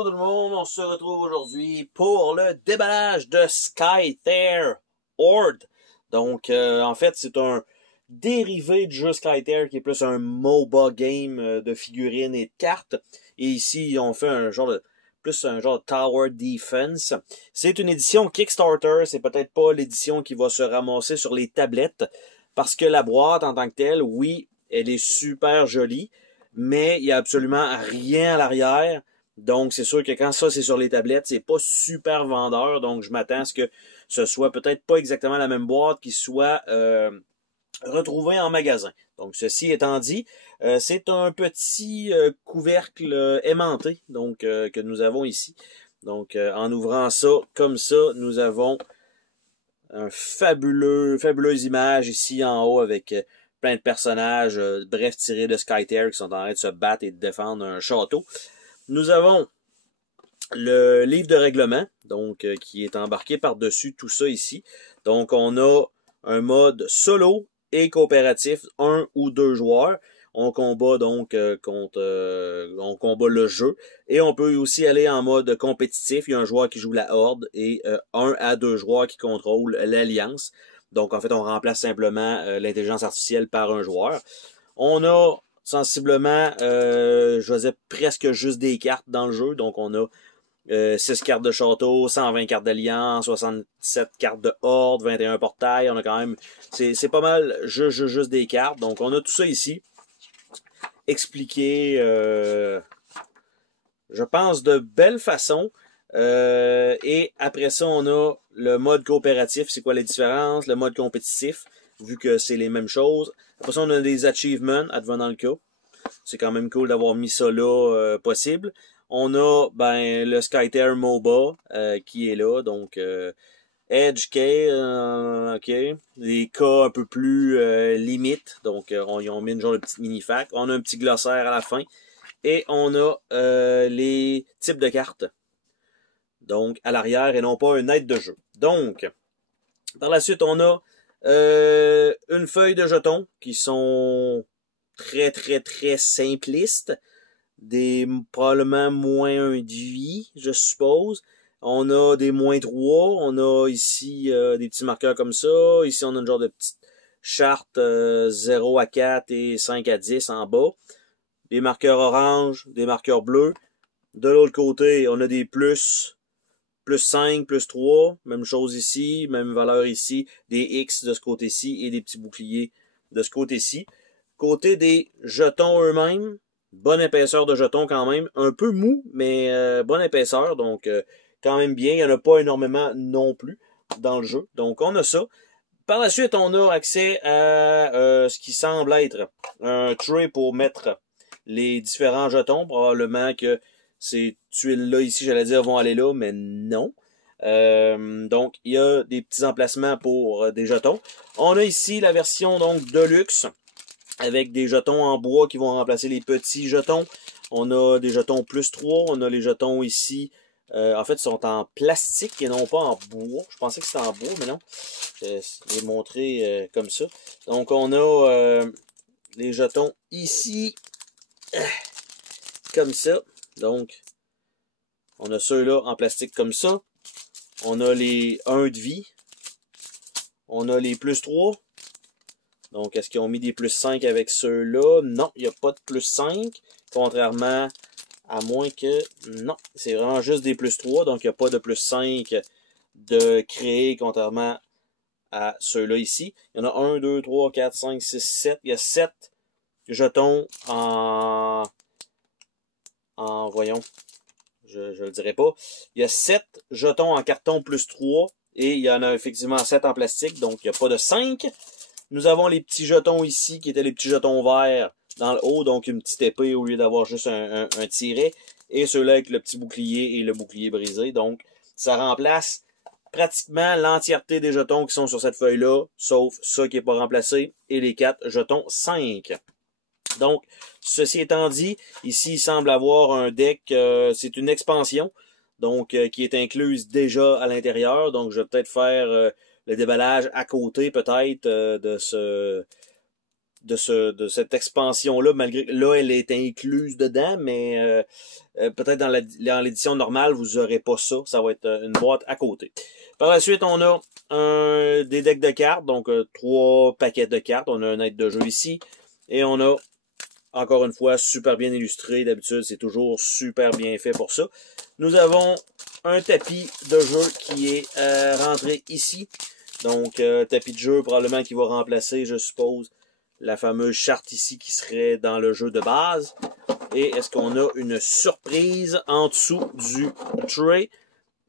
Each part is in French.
Bonjour tout le monde, on se retrouve aujourd'hui pour le déballage de Scyther Horde. Donc, en fait, c'est un dérivé du jeu Scyther qui est plus un MOBA game de figurines et de cartes. Et ici, on fait un genre de Tower Defense. C'est une édition Kickstarter, c'est peut-être pas l'édition qui va se ramasser sur les tablettes, parce que la boîte en tant que telle, oui, elle est super jolie, mais il y a absolument rien à l'arrière. Donc, c'est sûr que quand ça, c'est sur les tablettes, c'est pas super vendeur. Donc, je m'attends à ce que ce soit peut-être pas exactement la même boîte qui soit retrouvée en magasin. Donc, ceci étant dit, c'est un petit couvercle aimanté donc que nous avons ici. Donc, en ouvrant ça comme ça, nous avons un fabuleuse image ici en haut avec plein de personnages, bref, tirés de Scyther qui sont en train de se battre et de défendre un château. Nous avons le livre de règlement, donc qui est embarqué par-dessus tout ça ici. Donc, on a un mode solo et coopératif, 1 ou 2 joueurs. On combat donc on combat le jeu. Et on peut aussi aller en mode compétitif. Il y a un joueur qui joue la Horde et 1 à 2 joueurs qui contrôlent l'Alliance. Donc, en fait, on remplace simplement l'intelligence artificielle par un joueur. On a sensiblement, je faisais presque juste des cartes dans le jeu. Donc, on a 6 cartes de château, 120 cartes d'alliance, 67 cartes de horde, 21 portails. On a quand même, c'est pas mal juste des cartes. Donc, on a tout ça ici expliqué, je pense, de belle façon. Et après ça, on a le mode coopératif. C'est quoi les différences? Le mode compétitif, vu que c'est les mêmes choses. Après ça, on a des achievements, advenant le cas. C'est quand même cool d'avoir mis ça là possible. On a le Scyther MOBA qui est là. Donc Edge K, ok. Des cas un peu plus limites. Donc ils ont mis une genre de petite mini-fac. On a un petit glossaire à la fin. Et on a les types de cartes. Donc à l'arrière et non pas une aide de jeu. Donc, par la suite, on a une feuille de jetons qui sont très simplistes. Des probablement moins 1 de vie, je suppose. On a des moins 3. On a ici des petits marqueurs comme ça. Ici, on a une genre de petite charte 0 à 4 et 5 à 10 en bas. Des marqueurs orange, des marqueurs bleus. De l'autre côté, on a des plus 5, plus 3. Même chose ici, même valeur ici. Des X de ce côté-ci et des petits boucliers de ce côté-ci. Côté des jetons eux-mêmes, bonne épaisseur de jetons quand même. Un peu mou, mais bonne épaisseur. Donc, quand même bien. Il n'y en a pas énormément non plus dans le jeu. Donc, on a ça. Par la suite, on a accès à ce qui semble être un tray pour mettre les différents jetons. Probablement que ces tuiles-là ici, j'allais dire, vont aller là, mais non. Donc, il y a des petits emplacements pour des jetons. On a ici la version donc Deluxe, avec des jetons en bois qui vont remplacer les petits jetons. On a des jetons plus 3. On a les jetons ici. En fait, ils sont en plastique et non pas en bois. Je pensais que c'était en bois, mais non. Je vais les montrer comme ça. Donc, on a les jetons ici. Comme ça. Donc, on a ceux-là en plastique comme ça. On a les 1 de vie. On a les plus 3. Donc, est-ce qu'ils ont mis des plus 5 avec ceux-là? Non, il n'y a pas de plus 5. Contrairement à moins que... Non, c'est vraiment juste des plus 3. Donc, il n'y a pas de plus 5 de créer, contrairement à ceux-là ici. Il y en a 1, 2, 3, 4, 5, 6, 7. Il y a 7 jetons voyons, je le dirai pas. Il y a 7 jetons en carton plus 3. Et il y en a effectivement 7 en plastique. Donc, il n'y a pas de 5. Nous avons les petits jetons ici, qui étaient les petits jetons verts dans le haut, donc une petite épée au lieu d'avoir juste un tiret. Et ceux-là avec le petit bouclier et le bouclier brisé. Donc, ça remplace pratiquement l'entièreté des jetons qui sont sur cette feuille-là, sauf ça qui n'est pas remplacé, et les 4 jetons 5. Donc, ceci étant dit, ici, il semble avoir un deck, c'est une expansion, donc qui est incluse déjà à l'intérieur. Donc, je vais peut-être faire le déballage à côté, peut-être, de de cette expansion-là, malgré que là, elle est incluse dedans, mais peut-être dans l'édition normale, vous n'aurez pas ça. Ça va être une boîte à côté. Par la suite, on a des decks de cartes, donc 3 paquets de cartes. On a un aide de jeu ici. Et on a, encore une fois, super bien illustré. D'habitude, c'est toujours super bien fait pour ça. Nous avons un tapis de jeu qui est rentré ici. Donc, tapis de jeu probablement qui va remplacer, je suppose, la fameuse charte ici qui serait dans le jeu de base. Et est-ce qu'on a une surprise en dessous du tray?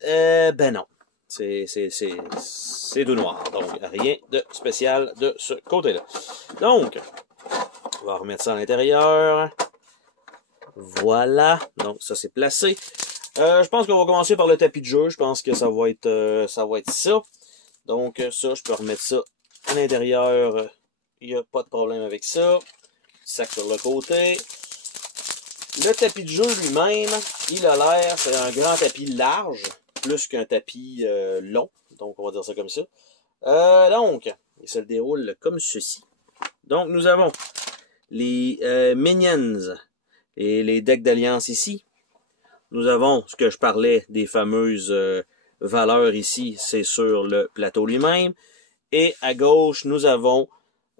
Ben non. C'est tout noir. Donc, rien de spécial de ce côté-là. Donc, on va remettre ça à l'intérieur. Voilà. Donc, ça, c'est placé. Je pense qu'on va commencer par le tapis de jeu. Je pense que ça va être ça. Donc, ça, je peux remettre ça à l'intérieur. Il n'y a pas de problème avec ça. Sac sur le côté. Le tapis de jeu lui-même, il a l'air, c'est un grand tapis large, plus qu'un tapis long. Donc, on va dire ça comme ça. Donc, il se déroule comme ceci. Donc, nous avons les Minions et les decks d'alliance ici. Nous avons ce que je parlais des fameuses valeurs ici, c'est sur le plateau lui-même. Et à gauche, nous avons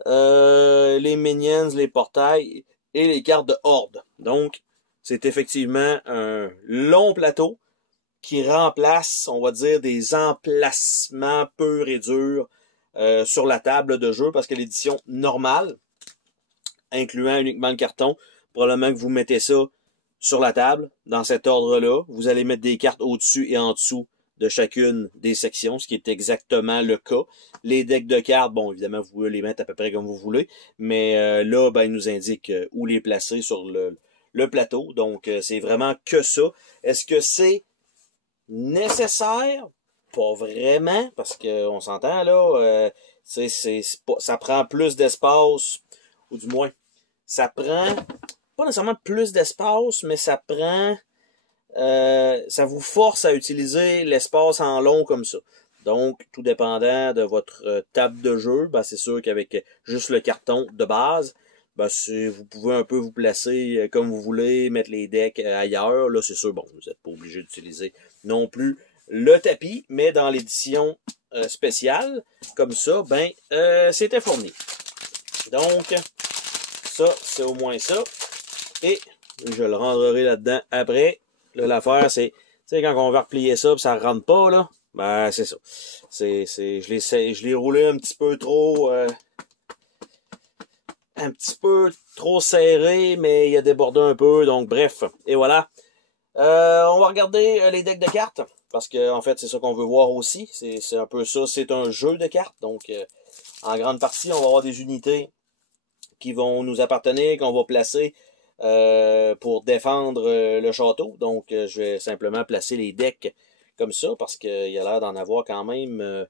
les Minions, les portails et les cartes de Horde. Donc, c'est effectivement un long plateau qui remplace, on va dire, des emplacements purs et durs sur la table de jeu, parce que l'édition normale, incluant uniquement le carton, probablement que vous mettez ça sur la table, dans cet ordre-là. Vous allez mettre des cartes au-dessus et en dessous de chacune des sections, ce qui est exactement le cas. Les decks de cartes, bon, évidemment, vous pouvez les mettre à peu près comme vous voulez, mais là, ben, il nous indique où les placer sur le plateau. Donc, c'est vraiment que ça. Est-ce que c'est nécessaire? Pas vraiment, parce qu'on s'entend, là, ça prend plus d'espace, ou du moins, ça prend pas nécessairement plus d'espace, mais ça prend ça vous force à utiliser l'espace en long comme ça. Donc, tout dépendant de votre table de jeu, ben, c'est sûr qu'avec juste le carton de base, ben, vous pouvez un peu vous placer comme vous voulez, mettre les decks ailleurs. Là, c'est sûr, bon, vous n'êtes pas obligé d'utiliser non plus le tapis, mais dans l'édition spéciale, comme ça, ben, c'était fourni. Donc, ça, c'est au moins ça. Et je le rentrerai là-dedans après. Là, l'affaire, c'est, tu sais, quand on va replier ça, pis ça rentre pas, là, ben, c'est ça. Je l'ai roulé un petit peu trop serré, mais il a débordé un peu, donc bref. Et voilà. On va regarder les decks de cartes, parce que, en fait, c'est ça qu'on veut voir aussi. C'est un peu ça. C'est un jeu de cartes, donc, en grande partie, on va avoir des unités qui vont nous appartenir, qu'on va placer pour défendre le château. Donc, je vais simplement placer les decks comme ça, parce qu'il y a l'air d'en avoir quand même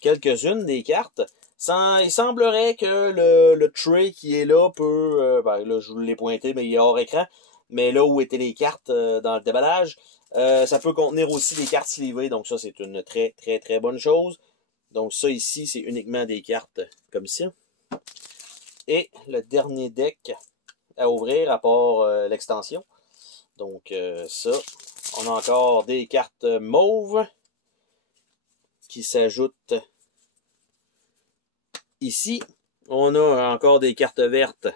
quelques-unes des cartes. Il semblerait que le tray qui est là peut... ben là, je vous l'ai pointé, mais il est hors écran. Mais là où étaient les cartes dans le déballage, ça peut contenir aussi des cartes slivées. Donc ça, c'est une très, très, très bonne chose. Donc ça ici, c'est uniquement des cartes comme ça. Et le dernier deck à ouvrir, à part l'extension. Donc ça, on a encore des cartes mauves qui s'ajoutent ici. On a encore des cartes vertes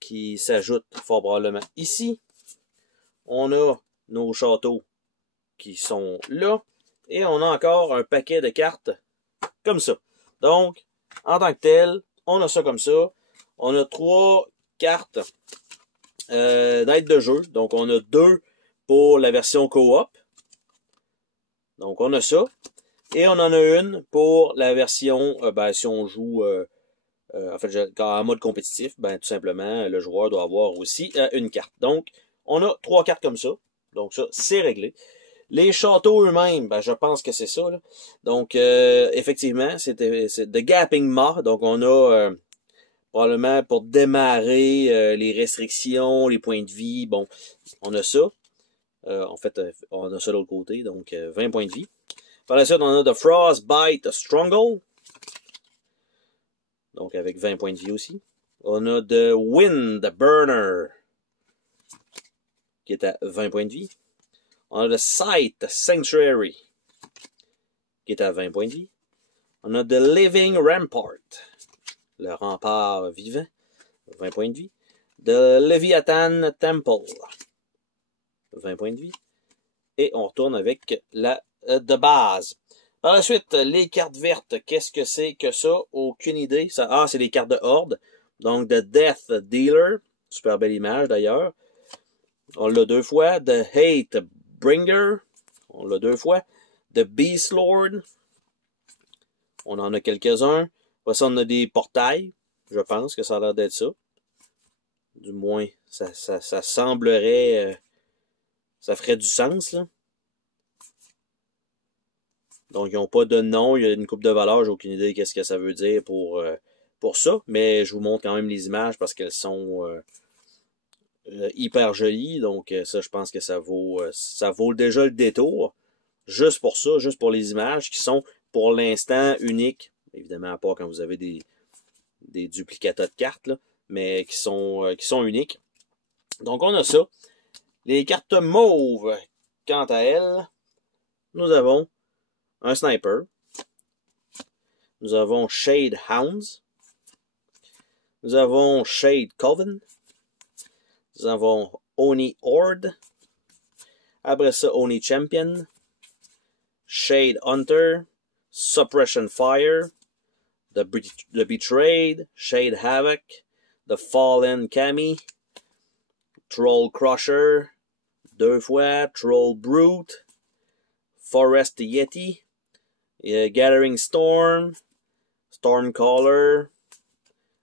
qui s'ajoutent fort probablement ici. On a nos châteaux qui sont là. Et on a encore un paquet de cartes comme ça. Donc, en tant que tel, on a ça comme ça. On a 3 cartes d'aide de jeu. Donc, on a 2 pour la version coop. Donc, on a ça. Et on en a une pour la version, ben, si on joue en fait, en mode compétitif, ben, tout simplement, le joueur doit avoir aussi une carte. Donc, on a 3 cartes comme ça. Donc, ça, c'est réglé. Les châteaux eux-mêmes, ben, je pense que c'est ça, là. Donc, effectivement, c'est The Gaping Maw. Donc, on a probablement pour démarrer les restrictions, les points de vie. Bon, on a ça. En fait, on a ça de l'autre côté. Donc, 20 points de vie. Par la suite, on a The Frostbite Stronghold. donc avec 20 points de vie aussi. On a The Wind Burner, qui est à 20 points de vie. On a The Sight Sanctuary, qui est à 20 points de vie. On a The Living Rampart, le rempart vivant, 20 points de vie. The Leviathan Temple, 20 points de vie. Et on retourne avec la de base. Par la suite, les cartes vertes, qu'est-ce que c'est que ça? Aucune idée. Ça, c'est les cartes de Horde. Donc, The Death Dealer, super belle image d'ailleurs. On l'a 2 fois. The Hate Bringer, on l'a 2 fois. The Beast Lord, on en a quelques-uns. Après ça, on a des portails. Je pense que ça a l'air d'être ça. Du moins, ça semblerait... ça ferait du sens, là. Donc, ils n'ont pas de nom. Il y a une coupe de valeurs. J'ai aucune idée qu'est-ce que ça veut dire pour ça. Mais je vous montre quand même les images parce qu'elles sont hyper jolies. Donc, ça, je pense que ça vaut déjà le détour. Juste pour ça, juste pour les images qui sont, pour l'instant, uniques. Évidemment, à part quand vous avez des duplicata de cartes, là, mais qui sont uniques. Donc, on a ça. Les cartes mauves, quant à elles, nous avons un Sniper. Nous avons Shade Hounds. Nous avons Shade Coven. Nous avons Oni Horde. Après ça, Oni Champion. Shade Hunter. Suppression Fire. The Betrayed. Shade Havoc. The Fallen Kami. Troll Crusher. 2 fois. Troll Brute. Forest Yeti. Gathering Storm. Stormcaller.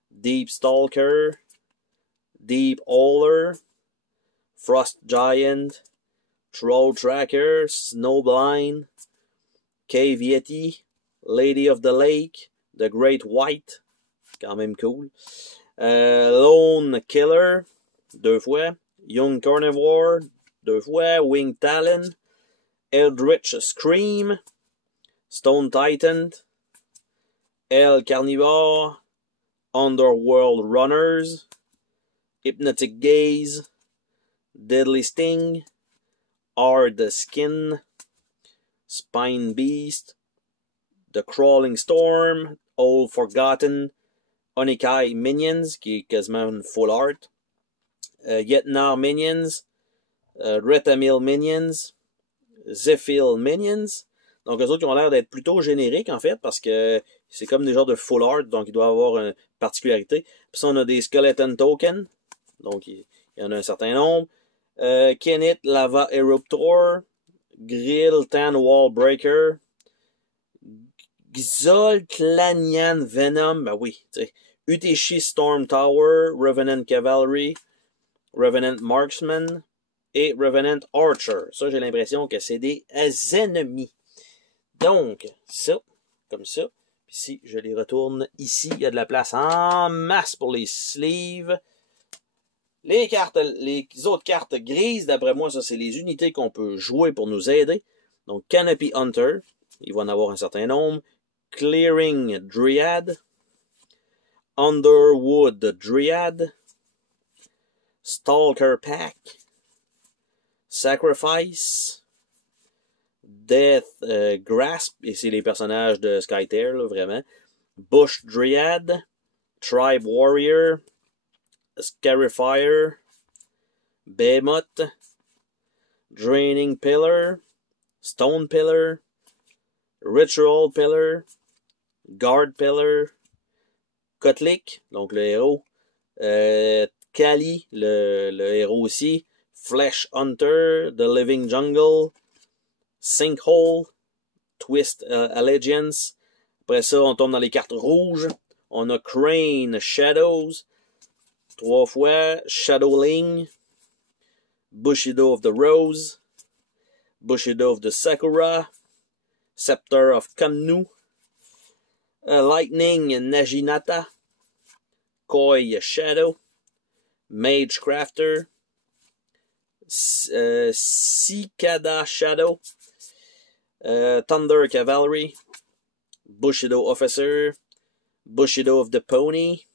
Deep Stalker. Deep Hauler. Frost Giant. Troll Tracker. Snowblind. Cave Yeti. Lady of the Lake. The Great White. Quand même cool. Lone Killer. 2 fois. Young Carnivore. 2 fois. Wing Talon. Eldritch Scream. Stone Titan. El Carnivore. Underworld Runners. Hypnotic Gaze. Deadly Sting. Hard Skin. Spine Beast. The Crawling Storm. Old Forgotten. Onikai Minions, qui est quasiment une full art. Yetnar Minions. Retamil Minions. Zephyl Minions. Donc, eux autres, ils ont l'air d'être plutôt génériques, en fait, parce que c'est comme des genres de full art, donc ils doivent avoir une particularité. Puis ça, on a des Skeleton Tokens. Donc, il y en a un certain nombre. Kenit Lava Eruptor. Grill Tan Wall Breaker. Xol Clanian Venom. Ben oui, tu sais. Uteshi Storm Tower. Revenant Cavalry. Revenant Marksman. Et Revenant Archer. Ça, j'ai l'impression que c'est des ennemis. Donc, ça, comme ça. Puis si je les retourne ici, il y a de la place en masse pour les sleeves. Les autres cartes grises, d'après moi, ça, c'est les unités qu'on peut jouer pour nous aider. Donc, Canopy Hunter. Il va en avoir un certain nombre. Clearing Dryad. Underwood Dryad. Stalker Pack. Sacrifice. Death Grasp. Et c'est les personnages de Skytear, là, vraiment. Bush Dryad. Tribe Warrior. Scarifier. Behemoth. Draining Pillar. Stone Pillar. Ritual Pillar. Guard Pillar. Kotlik, donc le héros. Kali, le héros aussi. Flesh Hunter, The Living Jungle, Sinkhole, Twist Allegiance. Après ça, on tombe dans les cartes rouges. On a Crane Shadows, 3 fois, Shadowling, Bushido of the Rose, Bushido of the Sakura, Scepter of Kannu, Lightning Naginata, Koi Shadow, Mage Crafter, Cicada Shadow, Thunder Cavalry, Bushido Officer, Bushido of the Pony,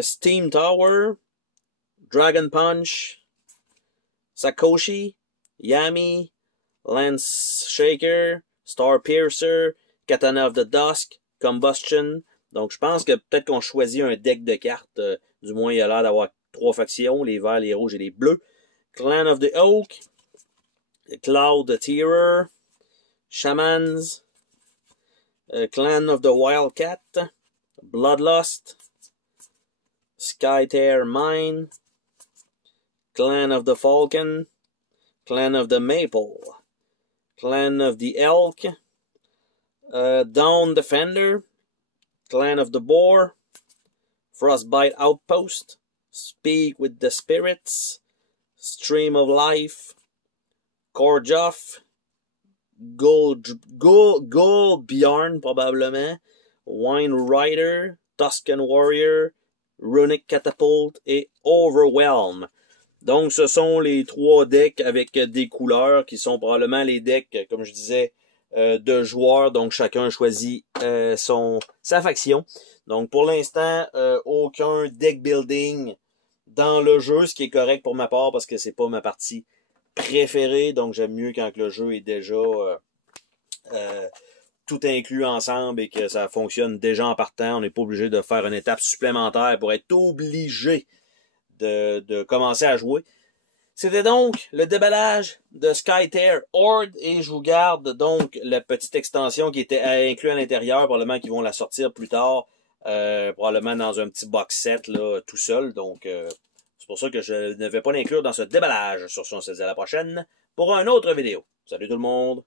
Steam Tower, Dragon Punch, Sakoshi, Yami, Lance Shaker, Star Piercer, Katana of the Dusk, Combustion. Donc je pense que peut-être qu'on choisit un deck de cartes, du moins il a l'air d'avoir 3 factions, les verts, les rouges et les bleus. Clan of the Oak, Cloud the Terror, Shamans, Clan of the Wildcat, Bloodlust, Skytear Mine, Clan of the Falcon, Clan of the Maple, Clan of the Elk, Dawn Defender, Clan of the Boar, Frostbite Outpost, Speak with the Spirits, Stream of Life, Korjoff, Goldbjorn probablement, Wine Rider, Tusken Warrior, Runic Catapult et Overwhelm. Donc ce sont les 3 decks avec des couleurs qui sont probablement les decks, comme je disais, de joueurs. Donc chacun choisit sa faction. Donc pour l'instant, aucun deck building dans le jeu, ce qui est correct pour ma part parce que c'est pas ma partie préférée. Donc j'aime mieux quand le jeu est déjà tout inclus ensemble et que ça fonctionne déjà en partant. On n'est pas obligé de faire une étape supplémentaire pour être obligé de commencer à jouer. C'était donc le déballage de Skytear Horde et je vous garde donc la petite extension qui était inclue à l'intérieur, probablement qu'ils vont la sortir plus tard, probablement dans un petit box set là, tout seul. Donc c'est pour ça que je ne vais pas l'inclure dans ce déballage. Sur ce, on se dit à la prochaine pour une autre vidéo. Salut tout le monde!